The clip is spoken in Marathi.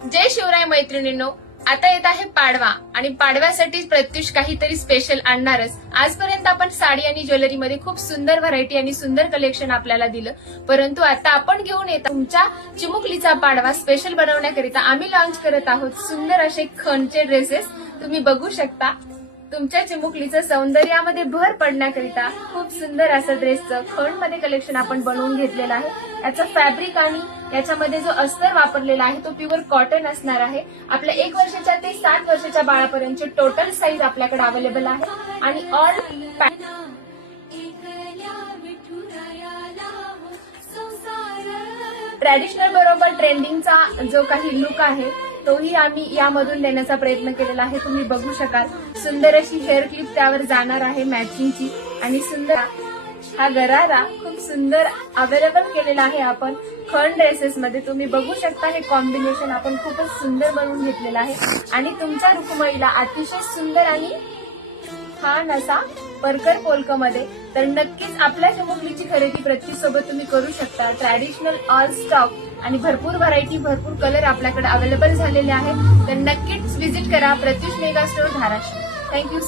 जय शिवराय मैत्रिणींनो, आता येत आहे पाडवा आणि पाडव्यासाठी प्रत्युष काहीतरी स्पेशल आणणारच। आजपर्यंत आपण साडी आणि ज्वेलरीमध्ये खूप सुंदर व्हरायटी आणि सुंदर कलेक्शन आपल्याला दिलं, परंतु आता आपण घेऊन येतो तुमच्या चिमुकलीचा पाडवा स्पेशल बनवण्याकरिता आम्ही लॉन्च करत आहोत सुंदर असे खणचे ड्रेसेस। तुम्ही बघू शकता तुमच्या चिमुकलीचं सौंदर्यामध्ये भर पडण्याकरिता खूप सुंदर असं ड्रेसचं खणमध्ये कलेक्शन आपण बनवून घेतलेलं आहे। याचं फॅब्रिक आणि याच्यामध्ये जो अस्तर वापरलेला आहे तो प्युअर कॉटन असणार आहे। आपल्या 1 वर्षाच्या ते 7 वर्षाच्या बाळापर्यंतची टोटल साईज आपल्याकडे अवेलेबल आहे आणि ऑल ट्रॅडिशनल बरोबर ट्रेंडिंगचा जो काही लुक आहे तोही आम्ही यामधून देण्याचा प्रयत्न केलेला आहे। तुम्ही बघू शकाल सुंदर अशी हेअर क्लिप त्यावर जाणार आहे मॅचिंगची आणि सुंदर हा गरारा खूप सुंदर अवेलेबल केलेला आहे आपण खण ड्रेसेस मध्ये। तुम्ही बघू शकता हे कॉम्बिनेशन आपण खूपच सुंदर बनवून घेतलेलं आहे आणि तुमच्या रुक्मिणीला अतिशय सुंदर आणि छान असा परकर पोलक मध्ये। तर नक्कीच आपल्या चिमुकलीची खरेदी प्रत्युष सोबत तुम्ही करू शकता। ट्रॅडिशनल ऑल स्टॉक आणि भरपूर व्हरायटी भरपूर कलर आपल्याकडे अवेलेबल झालेले आहेत। तर नक्कीच विजिट करा Pratyush mega store Dharashiv. Thank you.